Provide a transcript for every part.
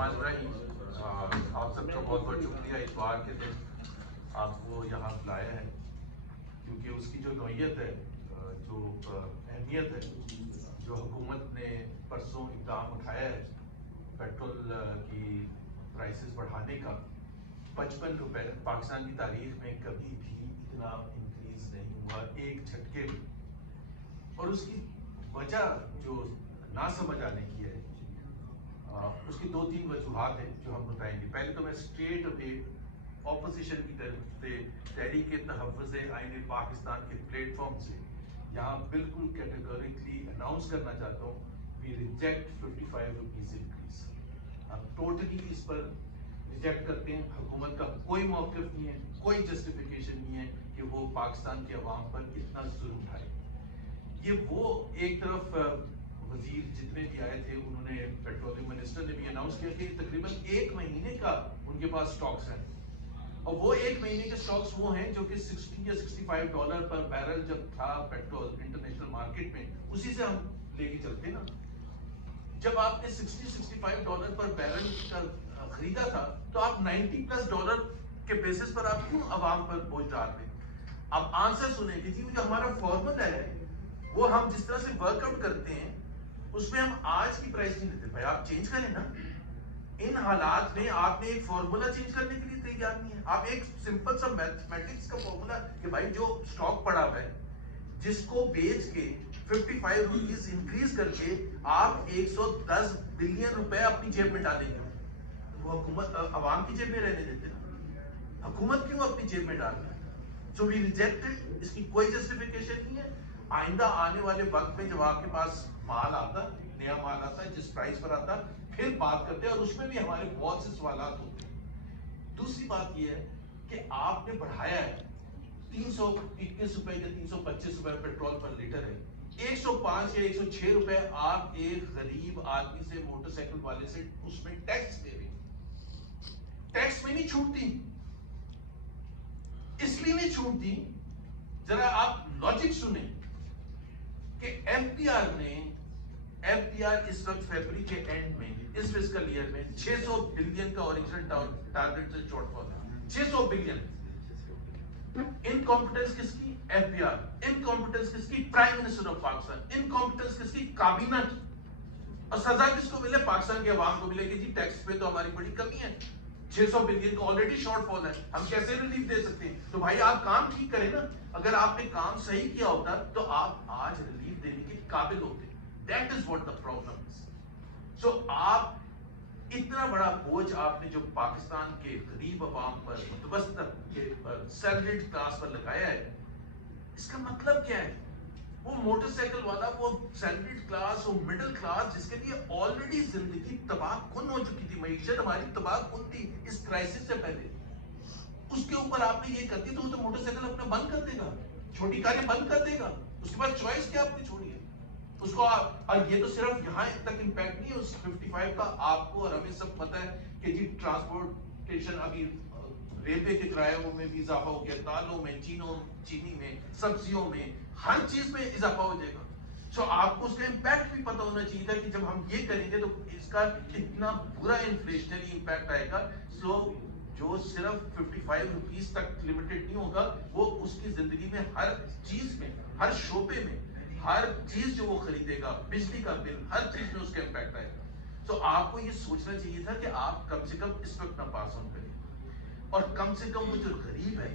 الرحمن الرحیم. آپ سب کا بہت بہت شکریہ اتوار کے دن آپ کو یہاں بلایا ہے، کیونکہ اس کی جو نوعیت ہے، جو اہمیت ہے، جو حکومت نے پرسوں اقدام اٹھایا ہے پیٹرول کی پرائسز بڑھانے کا. 55 روپے پاکستان کی تاریخ میں کبھی بھی اتنا انکریز نہیں ہوا ایک جھٹکے میں. اور اس کی وجہ جو نہ سمجھ آنے کی ہے، اس کی 2-3 وجوہات ہیں جو ہم بتائیں گے. پہلے تو میں اسٹریٹ اوے اپوزیشن کی طرف سے تحریک تحفظ آئین پاکستان کے پلیٹ فارم سے یہاں بالکل کیٹیگوریکلی اناؤنس کرنا چاہتا ہوں، وی ریجیکٹ 55 روپیز انکریز. ہم ٹوٹلی اس پر ریجیکٹ کرتے ہیں. حکومت کا کوئی موقف نہیں ہے، کوئی جسٹیفیکیشن نہیں ہے کہ وہ پاکستان کے عوام پر اتنا ظلم اٹھائے. یہ وہ ایک طرف وزیر جتنے بھی آئے تھے انہوں نے، پیٹرولیم منسٹر نے بھی اناؤنس کیا کہ تقریباً 1 مہینے کا ان کے پاس سٹاکس ہیں، اور وہ 1 مہینے کے سٹاکس وہ ہیں جو کہ $60 یا $65 پر بیرل جب تھا پیٹرول انٹرنیشنل مارکیٹ میں، اسی سے ہم لے کے چلتے نا. جب آپ نے $60-65 پر بیرل کا خریدا تھا تو آپ $90+ کے بیسس پر آپ کیوں عوام پر بوجھ ڈال رہے ہیں؟ اب آنسر سنیں کہ جی جو ہمارا فارمولا ہے وہ ہم جس طرح سے ورک آؤٹ کرتے ہیں اس میں ہم آج کی پرائس نہیں دیتے. بھائی آپ چینج کریں نا. ان حالات میں آپ نے ایک فارمولا چینج کرنے کے لیے تیار نہیں ہے. آپ ایک سمپل سا میتھمیٹکس کا فارمولا کہ بھائی جو سٹاک پڑا ہوا ہے جس کو بیچ کے 55 روپیز انکریز کر کے آپ 110 بلین روپے اپنی جیب میں ڈالیں گے، وہ حکومت عوام کی جیب میں رہنے دیتے نا. حکومت کیوں اپنی جیب میں ڈال رہی ہے؟ سو وی ریجیکٹڈ. اس کی کوئی جسٹیفیکیشن نہیں ہے. آئندہ آنے والے وقت میں جب آپ کے پاس مال آتا، نیا مال آتا ہے جس پرائس پر آتا، پھر بات کرتے ہیں، اور اس میں بھی ہمارے بہت سے سوالات ہوتے ہیں. دوسری بات یہ ہے کہ آپ نے بڑھایا ہے 321 روپے یا 325 روپے پیٹرول پر لیٹر ہے. 105 یا 106 روپے آپ ایک غریب آدمی سے، موٹر سائیکل والے سے اس میں ٹیکس دے رہے ہیں. ٹیکس میں نہیں چھوٹتی، اس لیے نہیں چھوٹتی. ذرا آپ لاجک سنیں کہ ایف پی آر اس وقت فیبری کے اینڈ میں اس فسکل ایئر میں 600 بلین کا اوریجنل ٹارگٹ سے شارٹ فال ہے. 600 بلین. انکمپٹنس کس کی؟ F P R. انکمپٹنس کس کی؟ Prime minister of Pakistan. Incompetence کس کی؟ کابینہ کی. اور سزا کس کو ملے؟ پاکستان کے عوام کو ملے کہ جی ٹیکس پہ تو ہماری بڑی کمی ہے. 600 بلین کا آلریڈی شارٹ فال ہے، ہم کیسے ریلیف دے سکتے ہیں؟ تو بھائی آپ کام ٹھیک کریں نا. اگر آپ نے کام صحیح کیا ہوتا تو آپ آج ریلیف دینے کے قابل ہوتے. That is what the problem is. So آپ اتنا بڑا بوجھ آپ نے جو پاکستان کے غریب عوام پر، متوسط کے پر، سیلریڈ کلاس پر لگایا ہے، اس کا مطلب کیا ہے؟ وہ موٹر سائیکل والا، وہ سیلریڈ کلاس، وہ مڈل کلاس جس کے لیے آلریڈی زندگی تباہ کن ہو چکی تھی، معیشت ہماری تباہ کن تھی اس کرائسس سے پہلے، اس کے اوپر آپ نے یہ کر دی تو وہ تو موٹر سائیکل اپنا بند کر دے گا، چھوٹی کاریں بند کر دے گا. اس کے بعد چوائس کیا آپ نے چھوڑی ہے اس کو؟ اور یہ تو صرف یہاں تک امپیکٹ نہیں ہے اس 55 کا. آپ کو اور ہمیں سب پتا ہے کہ جی ٹرانسپورٹیشن، ابھی ریلوے کے کرایوں میں بھی اضافہ ہو گیا، دالوں میں، چینی میں، سبزیوں میں، ہر چیز میں اضافہ ہو جائے گا. سو آپ کو اس کا امپیکٹ بھی پتا ہونا چاہیے تھا کہ جب ہم یہ کریں گے تو اس کا اتنا برا انفلیشنری امپیکٹ آئے گا. سو جو صرف 55 روپیز تک لمیٹڈ نہیں ہوگا، وہ اس کی زندگی میں ہر چیز میں، ہر شعبے میں، ہر چیز جو وہ خریدے گا، بجلی کا بل، ہر چیز میں اس کا امپیکٹ آئے گا. تو آپ کو یہ سوچنا چاہیے تھا کہ آپ کم سے کم اس وقت نہ پاس آن کریں، اور کم سے کم وہ جو غریب ہے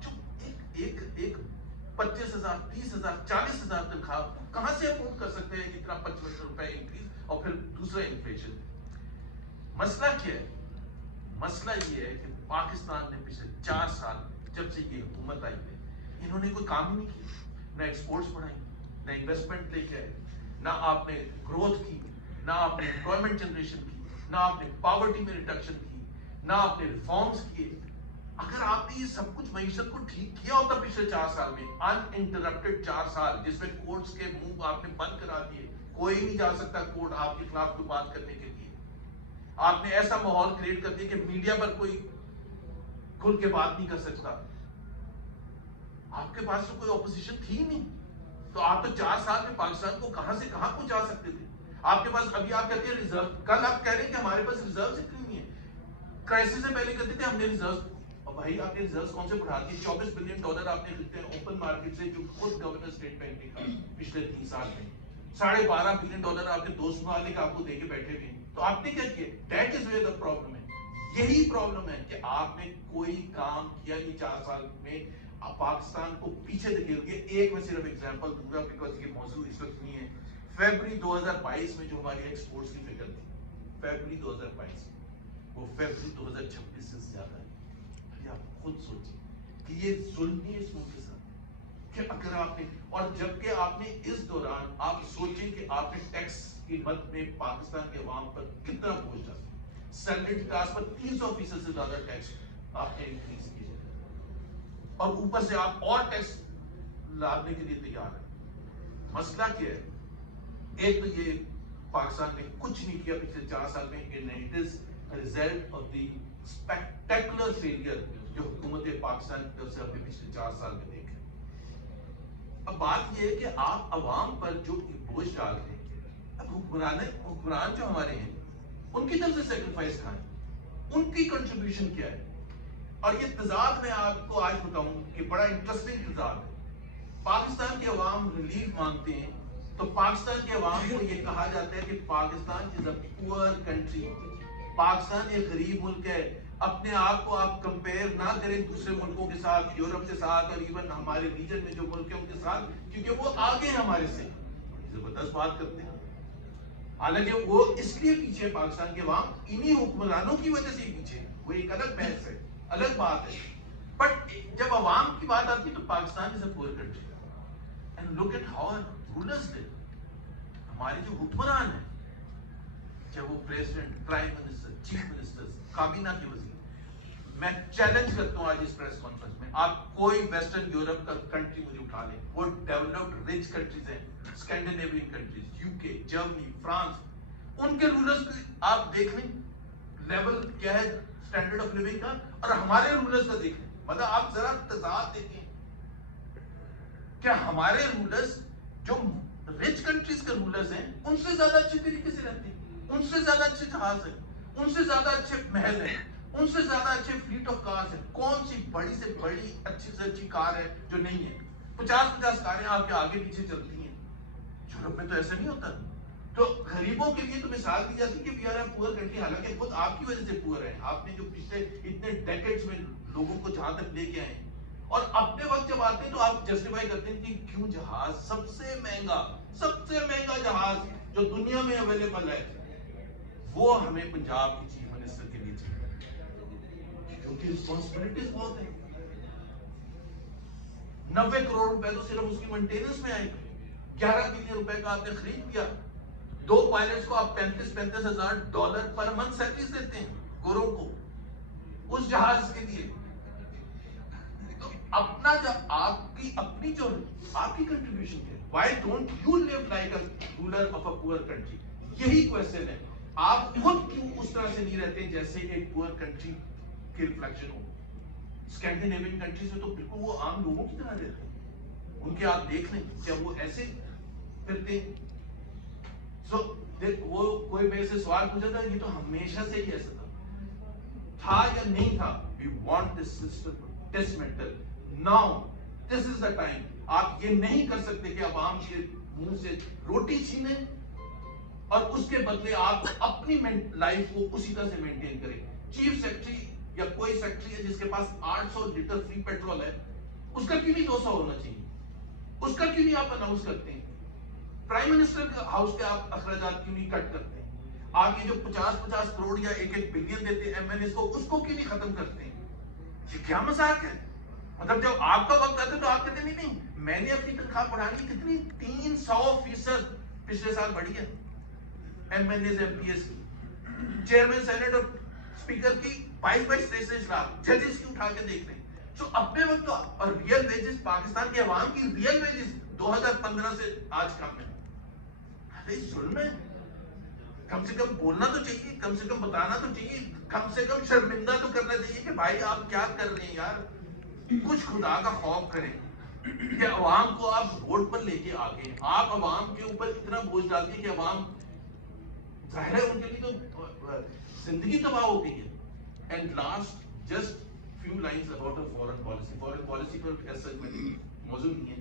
جو ایک 25,000 30,000 40,000 تنخواہ کہاں سے افورڈ کر سکتے ہیں اتنا 55 روپے انکریز، اور پھر دوسرا انفلیشن. مسئلہ کیا ہے؟ مسئلہ یہ ہے کہ پاکستان نے پچھلے 4 سال جب سے یہ حکومت آئی ہے، انہوں نے کوئی کام نہیں کیا. نہ ایکسپورٹس بڑھائی، نہ انویسٹمنٹ لے کے آئے، نہ آپ نے گروتھ کی، نہ آپ نے امپلائمنٹ جنریشن کی، نہ آپ نے پاورٹی میں ریڈکشن کی، نہ آپ نے ریفارمز کیے. اگر آپ نے یہ سب کچھ معیشت کو ٹھیک کیا ہوتا پچھلے 4 سال میں، ان انٹرپٹڈ 4 سال جس میں کورٹس کے منہ آپ نے بند کرا دیے، کوئی نہیں جا سکتا کورٹ آپ کے خلاف کوئی بات کرنے کے لیے. آپ نے ایسا ماحول کریٹ کر دیا کہ میڈیا پر کوئی کھل کے بات نہیں کر سکتا. آپ کے پاس تو کوئی اپوزیشن تھی نہیں، تو آپ تو 4 سال میں پاکستان کو کہاں سے کہاں پہنچا سکتے تھے. آپ کے پاس ابھی آپ کہتے ہیں ریزرو، کل آپ کہہ رہے ہیں کہ ہمارے پاس ریزرو اتنی نہیں ہے، کرائسس سے پہلے کہتے تھے ہم نے ریزرو، اور بھائی آپ نے ریزرو کون سے بڑھا دیے؟ $24 بلین آپ نے خریدتے ہیں اوپن مارکیٹ سے، جو خود گورنر اسٹیٹ بینک نے کہا پچھلے 3 سال میں $12.5 بلین آپ کے دوست مالک آپ کو دے کے بیٹھے ہوئے، تو آپ نے کیا کیا؟ That is where the problem ہے، یہی پرابلم ہے کہ آپ نے کوئی کام کیا نہیں 4 سال میں، پاکستان کو پیچھے دھکیل دیا۔ ایک میں صرف ایگزامپل دوں گا بیکاز یہ موضوع اس وقت نہیں ہے، فیبری 2022 میں جو ہماری ایکسپورٹس کی فگر تھی، فیبری 2022 وہ فیبری 2026 سے زیادہ ہے۔ آپ خود سوچیں کہ یہ ظلم نہیں ہے اس ملک کے ساتھ، کہ اگر آپ نے، اور جبکہ آپ نے اس دوران آپ سوچیں کہ آپ نے ٹیکس کی مد میں پاکستان کے عوام پر کتنا بوجھ ڈالا، سیلری ٹاس پر 300% سے زیادہ ٹیکس آپ نے انکریز کیا، اور اوپر سے آپ اور ٹیکس لانے کے لیے تیار ہیں۔ مسئلہ کیا ہے؟ ایک تو یہ پاکستان نے کچھ نہیں کیا پچھلے 4 سال میں، it is result of the spectacular failure جو حکومت پاکستان کی طرف سے ہم نے پچھلے 4 سال میں دیکھا۔ اب بات یہ ہے کہ آپ عوام پر جو بوجھ ڈال رہے ہیں، اب حکمران جو ہمارے ہیں ان کی طرف سے سیکریفائس کھائیں، ان کی کنٹریبیوشن کیا ہے؟ اور یہ تضاد میں آپ کو آج بتاؤں کہ بڑا انٹرسٹنگ تضاد ہے۔ پاکستان کے عوام ریلیف مانگتے ہیں تو پاکستان کے عوام کو یہ کہا جاتا ہے کہ Pakistan is a poor country, Pakistan ایک غریب ملک ہے، اپنے آپ کو آپ کمپیئر نہ کریں دوسرے ملکوں کے ساتھ، یورپ کے ساتھ، اور ایون ہمارے ریجن میں جو ملک ہیں ان کے ساتھ، کیونکہ وہ آگے ہیں ہمارے سے۔ زبردست بات کرتے ہیں، حالانکہ وہ اس لیے پیچھے پاکستان کے عوام انہی حکمرانوں کی وجہ سے پیچھے، وہ ایک الگ بحث ہے، الگ بات ہے، بٹ جب عوام کی بات آتی ہے تو Pakistan is a poor country. And look at how rulers did, ہمارے جو حکمران ہیں، چاہے وہ president, prime minister, chief minister, کابینہ کے وزیر، میں چیلنج کرتا ہوں آج اس پریس کانفرنس میں، آپ کوئی ویسٹرن یورپ کا کنٹری مجھے اٹھا لیں، وہ ڈیولپڈ رچ کنٹریز ہیں، اسکینڈینیوین کنٹریز، یو کے، جرمنی، فرانس، ان کے رولرز کو آپ دیکھ لیں لیول کیا ہے اسٹینڈرڈ آف لیونگ کا، اور ہمارے رولرز کا دیکھ لیں، مطلب آپ ذرا تضاد دیکھیں کہ ہمارے رولرز جو رچ کنٹریز کے رولرز ہیں ان سے زیادہ اچھے طریقے سے رہتے ہیں، ان سے زیادہ اچھے جہاز ہیں، ان سے زیادہ اچھے محل ہیں، ان سے زیادہ اچھے فلیٹ آف کارز ہیں۔ کون سی بڑی سے بڑی اچھی سے اچھی کار ہے جو نہیں ہے؟ 50 کاریں آپ کے آگے پیچھے چلتی ہیں، یورپ میں تو ایسا نہیں ہوتا۔ تو غریبوں کے لیے تو مثال دی جاتی ہے کہ we are a poor country, حالانکہ خود آپ کی وجہ سے پور ہے، آپ نے جو پچھلے اتنے ڈیکیڈز میں لوگوں کو جہاں تک لے کے آئے ہیں، اور اپنے وقت جب آتے ہیں تو آپ جسٹیفائی کرتے ہیں کہ کیوں جہاز سب سے مہنگا جہاز جو دنیا میں اویلیبل ہے وہ ہمیں پنجاب کی چیف منسٹر کے لیے چاہیے، کیونکہ رسپانسبلٹیز بہت ہیں۔ 90 کروڑ روپے تو صرف اس کی مینٹیننس میں آئے، 11 بلین روپے کا آپ نے خرید کیا، 2 پائلٹس کو آپ $35,000 پر منتھ سیلریز دیتے ہیں گوروں کو اس جہاز کے لیے۔ اپنا جو آپ کی کنٹریبیوشن ہے، why don't you live like a ruler of a poor country؟ یہی کویسچن ہے، آپ خود کیوں اس طرح سے نہیں رہتے جیسے ایک پور کنٹری کی ریفلیکشن ہو؟ اسکینڈینیوین کنٹریز میں تو بالکل وہ عام لوگوں کی طرح رہتے ہیں، ان کے آپ دیکھ لیں کیا وہ ایسے پھرتے ہیں؟ وہ کوئی میرے سے سوال پوچھا تھا، یہ تو ہمیشہ سے ہی ایسا تھا یا نہیں تھا؟ We want this system to dismantle. Now, this is the time. آپ یہ نہیں کر سکتے کہ عوام کے منہ سے روٹی چھینیں اور اس کے بدلے آپ اپنی لائف کو اسی طرح سے مینٹین کریں۔ چیف سیکرٹری یا کوئی سیکرٹری ہے جس کے پاس 800 لیٹر فری پیٹرول ہے، اس کا کیوں نہیں 200 ہونا چاہیے؟ اس کا کیوں نہیں آپ اناؤنس کرتے ہیں؟ پرائم منسٹر ہاؤس کے آپ اخراجات کیوں نہیں کٹ کرتے ہیں؟ آپ یہ جو 50 کروڑ یا 1 بلین دیتے ہیں ایم این ایس کو، اس کو کیوں نہیں ختم کرتے ہیں؟ یہ کیا مذاق ہے؟ مطلب جب آپ کا وقت آتا ہے تو آپ کہتے ہیں نہیں میں نے اپنی تنخواہ بڑھانی، کتنی 300% پچھلے سال بڑھی ہے M N S M P S کی، چیئرمین سینٹ اور اسپیکر کی 22 لاکھ، ججز کی اٹھا کے دیکھ لیں۔ تو اپنے وقت تو، اور ریئل ویجز پاکستان کے عوام کی ریئل ویجز 2015 سے آج کم ہے۔ ارے ظلم ہے، کم سے کم بولنا تو چاہیے، کم سے کم بتانا تو چاہیے، کم سے کم شرمندہ تو کرنا چاہیے کہ بھائی آپ کیا کر رہے ہیں یار، کچھ خدا کا خوف کریں کہ عوام کو آپ ووٹ پر لے کے آگے، آپ عوام کے اوپر اتنا بوجھ ڈالتے ہیں کہ عوام ظاہر ہے ان کے لیے تو زندگی تباہ ہو گئی ہے. And last just few lines about foreign policy. Foreign policy پر ایسا موضوع نہیں ہے.